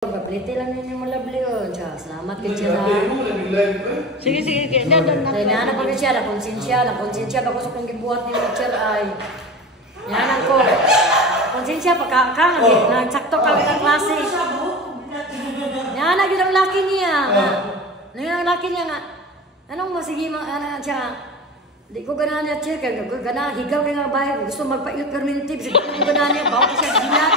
Papliti lang ninyo mo lovely o. Salamat ka siya. Sige. Dahil nahanap ko siya, nakonsensya ba ko sa kong gibuhat ni Richard ay. Nahanap ko. Konsensya pa ka, nagsakto ka ng klase. Nahanap yun ang laki niya. Ang laki niya nga. Anong masige mga siya? Di ko ganahan niya siya, ganahan, higaw kayo nga bahay. Gusto magpa-iot permintive, sige ko ganahan niya, bawa ko siya gilat.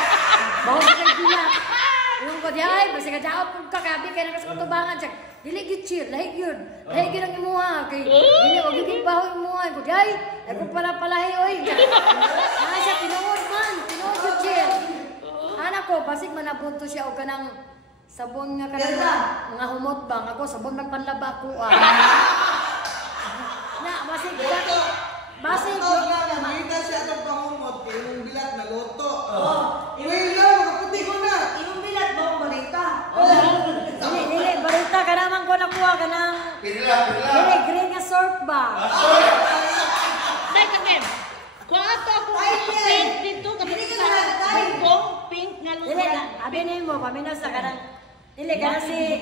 Yung ko di ay, basta kadyaw po kakabi, kaya nakas katubangan siya. Dili gitchir, lahig yun. Lahig yun ang imuha. Dili, huwag yung baho imuha. Ko di ay, ako pala palahi, oy. Ano siya, pinuod gitchir. Anak ko, basig manabunto siya o kanang sabon nga kanang mga humot bang. Ako, sabon magpanlaba ko. Na, basig. Nakita siya itong pangumot, yung bilat na loto. Iway lang, makaputi ko na. Yung bilat mo, barita. Dili, barita ka naman ko nakuha ka ng... Pila. Dili, green nga sort ba? Dahil kami, kung ato ako pink dito, kasi sa bungkong, pink nga lupa. Dili, abinin mo, paminaw sa kanang... Dili, kana si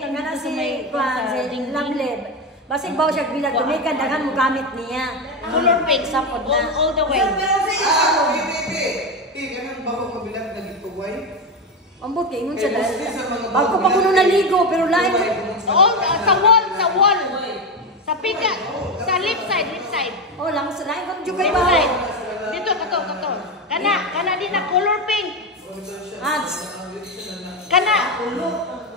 Lovely. Basig bawa siya bilang tumikan, daghan mo gamit niya. Color pink, Sapod na. all the way. Ganun bago kabilang nagitugway? Ambot kay ingon siya dahil. Bago pa kuno naligo, pero lain. Oo, sa wall. Sa pika, sa left side. Oh, lang sa lain ko jud kay Left bawo. side. Dito, kato. Kana din na color pink. Ads. Kana.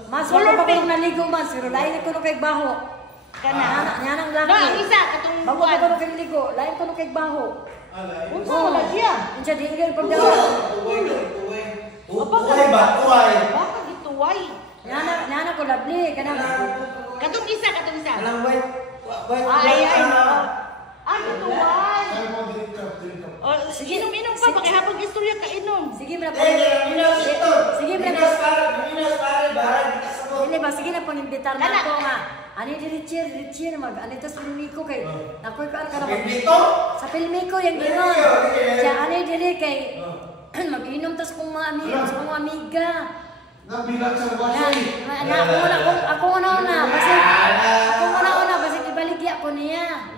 Mas wala pa kuno naligo mas, pero lain kuno kay baho. Kana nang laki. No, ang isa katong bago pa kuno kay ligo, lain kuno kay baho. Unsa wala siya? Unsa di gyud pagdawa. Tuway ba? Tuway. Baka gituway. Nana ko Lovely kana. Katong isa. Anong white? Ay. Gituway. Oh, sige, inom pa. Pakihapag istorya ka inom. Sige man. Sige man. Dili ba sige na pang-imbitar na ako nga. Ani di Richard mag ani tas filmiko kay nakoy ka kana sa filmiko yang ginon. Siya ani diri kay mag-inom tas kung mga amiga. Nabilang sa wasay. Ako una basi ibaligya ko niya.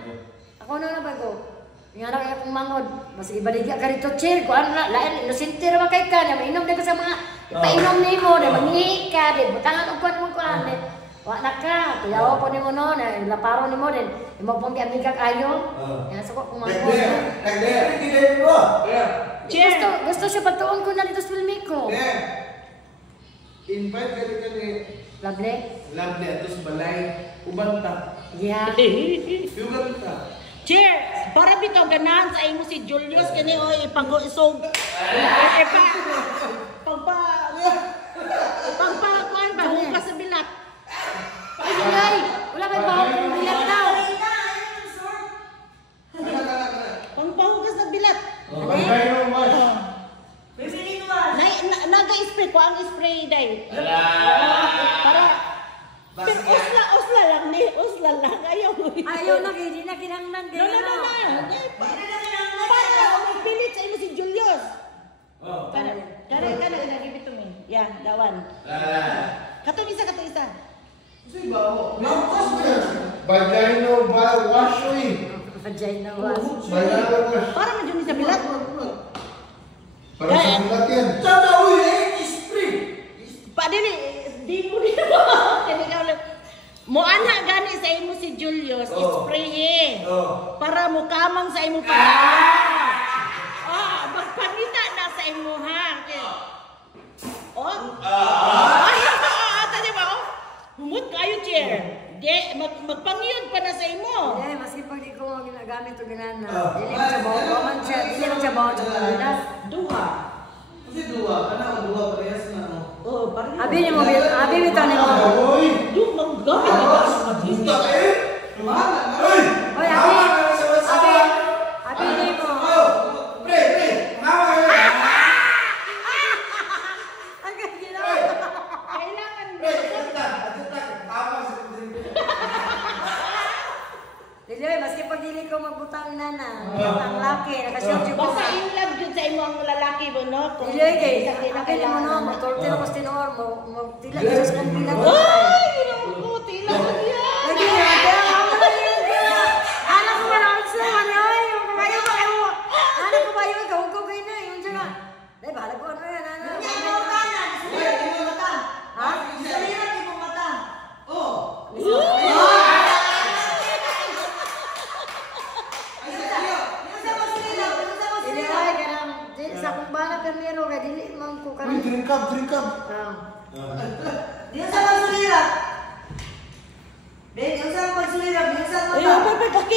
Ako na bago. Nga raw akong mangod, basi ibaligya ka rito chair ko ana lain lusintir ba kay ka na mainom na ka sa mga ipainom nimo na mangihi ka di butangan ugod mo ko ani. Wa na ka, tuyaw po nimo no na laparo nimo din. Imo pong amiga kayo. Yan sa ko kumangod. Nagdere mo. Gusto siya patuon ko na dito sa filmiko. Invite ka ni Lovely. ato sa balay. Ubanta. Yeah. Ubanta. Cheers! Para bito ganahan sa imo si Julius kani oy ipanggo isog. Pagpa kuan ba hupas sa bilat. Ay, wala kay bawo bilat daw. Pangpahugas sa bilat. Naga-spray ko ang spray day. Para pero usla lang ni, usla lang ayaw. Ayaw na hindi na kinanglan No. Para umipilit sa imo si Julius. Kana give it to me. Yeah, that one. Katong isa. Kasi bawo. Vagina wash Vagina wash. Para man jud ni sa bilat. Para sa bilat yan. Tataw spray. Pa di mo kani ka mo ana gani sa imo si Julius spray para mo kamang sa imo pa. Magpangita na sa imo ha. Tadi ba humot kayo chair. Di magpangiyod pa na sa imo. Eh, maski pag di ko ginagamit o ginana. Dili man siya bawa sa palidas. Duha. Kasi dua parehas na ano. Abi bitaw ni mo. Duha gamit. Oy, abi ni mo. Pre. Ang ginawa. Kailangan Dili, maski pag dili ikaw magbutang nana. Ang laki, nakasyon yung Basta in love yun sa imo ang lalaki mo, no? Kung Dili kay sa akin mo no, magtortiro ko tinor mo tila sa kong pila. Ay, ginawa ko, tila ko niya. Lagi na anak ko na sa kanya, yung kayo ba kayo. Anak ko ba yung ko kay na yung sila. Dai bahala ko ano yan ana. Ha? Dili ay kanang dili sa kong bana permero kay dili man ko kanang. Drink up. Ayun,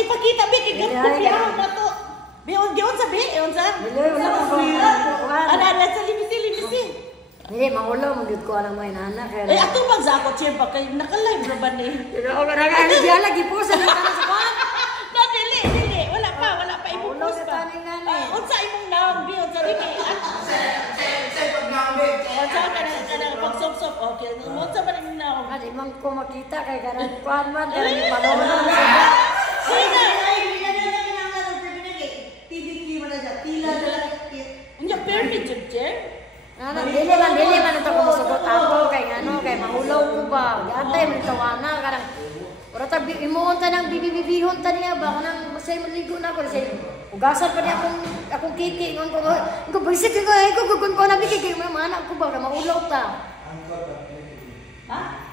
pakita, be, kay gapyaw na to. Be, yun sa, be, yun sa. Dili wala ko. Ana, sa limisi. Dili maulo mo gid ko anang may nana kay. Ay, ato bang sa ako, Chimpa, kay naka-live na ba ni? Dili ko kanang ano diya lagi po sa nana sa kwan. Na, dili. Wala pa ibupost pa. Unsa imong naong, be, unsa, be, kay, unsa ka na pagsop-sop, okay. Unsa ba nang naong? Adi man ko makita kay kanang kwan man kanang panonon sa. Sina? Unya, permit, Chimcher? Ano, dili man ito ko musugot ako kay ngano kay mahulaw ko ba. Gatay man tawana kanang ora ta imuon ta nang bibibihon ta niya ba kanang masay maligo na ko say ugasan pa niya akong kiki ngon ko bisit ko ay ko na bigay kay mga anak ko ba mahulaw ta. Ha?